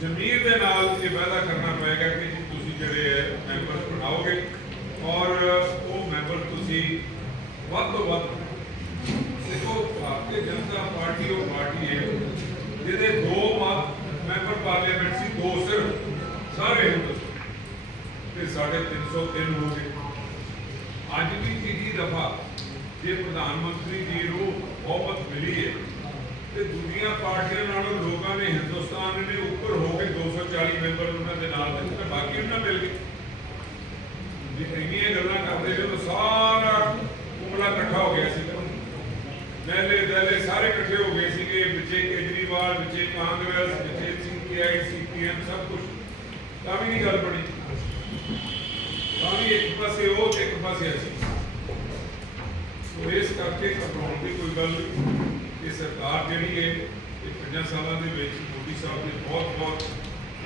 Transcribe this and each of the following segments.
ਜ਼ਮੀਰ ਦੇ ਨਾਲ ਇਹ ਵਾਅਦਾ ਕਰਨਾ ਪਏਗਾ ਕਿ ਤੁਸੀਂ ਜਿਹੜੇ ਹੈ ਮੈਂਬਰ ਬਣਾਓਗੇ ਔਰ ਉਹ ਮੈਂਬਰ ਤੁਸੀਂ ਵੱਧ ਤੋਂ ਵੱਧ ਦੇਖੋ, ਭਾਰਤੀ ਜਨਤਾ ਪਾਰਟੀ ਉਹ ਪਾਰਟੀ ਹੈ। ਸਾਡੇ 303 ਹੋ ਗਏ। ਅੱਜ ਵੀ ਤੀਜੀ ਦਫਾ ਜੇ ਪ੍ਰਧਾਨ ਮੰਤਰੀ ਜੀ ਨੂੰ ਬਹੁਮਤ ਮਿਲੀ ਹੈ ਤੇ ਦੂਜੀਆਂ ਪਾਰਟੀਆਂ ਨਾਲੋਂ ਲੋਕਾਂ ਨੇ ਹਿੰਦੁਸਤਾਨ ਦੇ ਉੱਪਰ ਹੋ ਕੇ 240 ਮੈਂਬਰ ਉਹਨਾਂ ਦੇ ਨਾਲ ਦਿੱਤੇ ਤੇ ਬਾਕੀ ਉਹਨਾਂ ਮਿਲ ਗਏ। ਜੇ ਇੰਨੀਆਂ ਗੱਲਾਂ ਕਰਦੇ ਨੇ ਤਾਂ ਸਾਰਾ ਕੁਮਲਾ ਇਕੱਠਾ ਹੋ ਗਿਆ ਸੀ। ਪਹਿਲੇ ਪਹਿਲੇ ਸਾਰੇ ਇਕੱਠੇ ਹੋ ਗਏ ਸੀਗੇ, ਵਿੱਚੇ ਕੇਜਰੀਵਾਲ, ਵਿੱਚੇ ਕਾਂਗਰਸ, ਵਿੱਚੇ ਸੀਪੀਆਈ, ਸੀਪੀਐਮ ਸਭ ਕੁਝ ਤਾਂ ਵੀ ਨਹੀਂ ਗੱਲ ਬਣੀ। ਤਾਂ ਵੀ ਇੱਕ ਪਾਸੇ ਉਹ ਤੇ ਇੱਕ ਪਾਸੇ ਅਸੀਂ। ਸੋ ਇਸ ਕਰਕੇ ਘਬਰਾਉਣ ਦੀ ਕੋਈ ਗੱਲ ਨਹੀਂ। ਇਹ ਸਰਕਾਰ ਜਿਹੜੀ ਹੈ, ਇਹ ਪੰਜਾਂ ਸਾਲਾਂ ਦੇ ਵਿੱਚ ਮੋਦੀ ਸਾਹਿਬ ਨੇ ਬਹੁਤ ਬਹੁਤ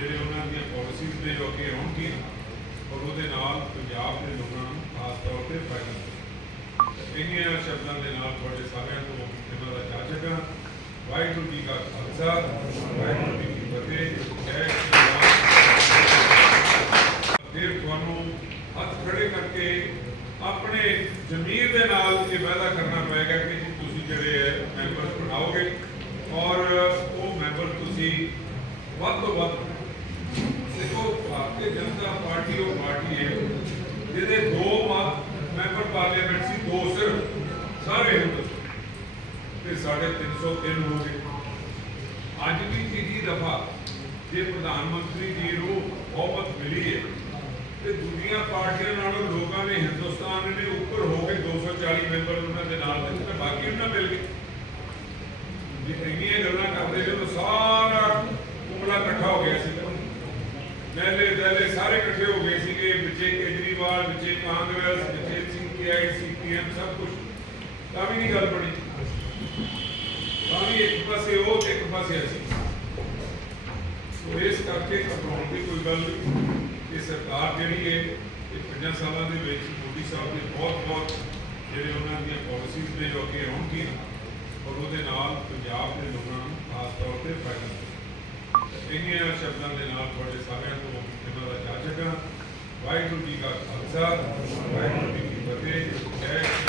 ਜਿਹੜੇ ਉਹਨਾਂ ਦੀਆਂ ਪਾਲਿਸੀਜ਼ ਨੇ ਜੋ ਕਿ ਆਉਣਗੀਆਂ, ਔਰ ਉਹਦੇ ਨਾਲ ਪੰਜਾਬ ਦੇ ਲੋਕਾਂ ਨੂੰ ਖਾਸ ਤੌਰ ਤੇ ਫਾਇਦਾ ਹੋਵੇਗਾ। ਇੰਨੀਆਂ ਸ਼ਬਦਾਂ ਦੇ ਨਾਲ ਤੁਹਾਡੇ ਸਾਰਿਆਂ ਤੋਂ ਇਹਨਾਂ ਦਾ ਚਾਚਕਾ ਵਾਹਿਗੁਰੂ ਜੀ ਕਾ ਖਾਲਸਾ, ਵਾਹਿਗੁਰੂ ਜੀ ਕੀ ਫਤਿਹ। ਆਪਣੇ ਜ਼ਮੀਰ ਦੇ ਨਾਲ ਇਹ ਵਾਅਦਾ ਕਰਨਾ ਪਏਗਾ ਕਿ ਤੁਸੀਂ ਜਿਹੜੇ ਮੈਂਬਰ ਬਣਾਓਗੇ ਔਰ ਉਹ ਮੈਂਬਰ ਤੁਸੀਂ ਵੱਧ ਤੋਂ ਵੱਧ ਦੇਖੋ, ਭਾਰਤੀ ਜਨਤਾ ਪਾਰਟੀ ਉਹ ਪਾਰਟੀ ਹੈ ਜਿਹਦੇ ਦੋ ਮੈਂਬਰ ਪਾਰਲੀਮੈਂਟ ਸੀ, ਦੋ ਸਿਰਫ, ਸਾਰੇ ਹਿੰਦੁਸਤਾਨ ਤੇ ਸਾਡੇ 303 ਹੋ ਗਏ। ਅੱਜ ਵੀ ਤੀਜੀ ਦਫਾ ਜੇ ਪ੍ਰਧਾਨ ਮੰਤਰੀ ਜੀ ਨੂੰ ਬਹੁਤ ਤੇ ਦੂਜੀਆਂ ਪਾਰਟੀਆਂ ਨਾਲੋਂ ਲੋਕਾਂ ਨੇ ਹਿੰਦੁਸਤਾਨ ਦੇ ਉੱਪਰ ਹੋ ਕੇ 240 ਮੈਂਬਰ ਉਹਨਾਂ ਦੇ ਨਾਲ ਦਿੱਤੇ ਤੇ ਬਾਕੀ ਉਹਨਾਂ ਮਿਲ ਗਏ। ਜੇ ਇੰਨੀਆਂ ਗੱਲਾਂ ਕਰਦੇ ਨੇ ਸਾਰਾ ਕੁਮਲਾ ਇਕੱਠਾ ਹੋ ਗਿਆ ਸੀ। ਪਹਿਲੇ ਪਹਿਲੇ ਸਾਰੇ ਇਕੱਠੇ ਹੋ ਗਏ ਸੀਗੇ, ਵਿੱਚੇ ਕੇਜਰੀਵਾਲ, ਵਿੱਚੇ ਕਾਂਗਰਸ, ਵਿੱਚੇ ਸੀਪੀਆਈ ਸੀਪੀਐਮ ਸਭ ਕੁਝ ਤਾਂ ਵੀ ਨਹੀਂ ਗੱਲ ਬਣੀ। ਤਾਂ ਵੀ ਇੱਕ ਪਾਸੇ ਉਹ ਤੇ ਇੱਕ ਪਾਸੇ ਅਸੀਂ। ਸੋ ਇਸ ਕਰਕੇ ਘਬਰਾਉਣ ਦੀ ਕੋਈ ਗੱਲ ਨਹੀਂ। ਇਹ ਸਰਕਾਰ ਜਿਹੜੀ ਹੈ ਇਹ ਪੰਜਾਂ ਸਾਲਾਂ ਦੇ ਵਿੱਚ ਮੋਦੀ ਸਾਹਿਬ ਦੇ ਬਹੁਤ ਬਹੁਤ ਜਿਹੜੇ ਉਹਨਾਂ ਦੀਆਂ ਪਾਲਿਸੀਜ਼ ਨੇ, ਜੋ ਕਿ ਆਉਣਗੀਆਂ ਔਰ ਉਹਦੇ ਨਾਲ ਪੰਜਾਬ ਦੇ ਲੋਕਾਂ ਨੂੰ ਖਾਸ ਤੌਰ ਤੇ ਫਾਇਦਾ ਹੋਵੇਗਾ। ਇੰਨੀਆਂ ਸ਼ਬਦਾਂ ਦੇ ਨਾਲ ਤੁਹਾਡੇ ਸਾਰਿਆਂ ਤੋਂ ਇਹਨਾਂ ਦਾ ਚਾਚਕਾ ਵਾਹਿਗੁਰੂ ਜੀ ਕਾ ਖਾਲਸਾ, ਵਾਹਿਗੁਰੂ ਜੀ ਕੀ ਫਤਿਹ ਜੈ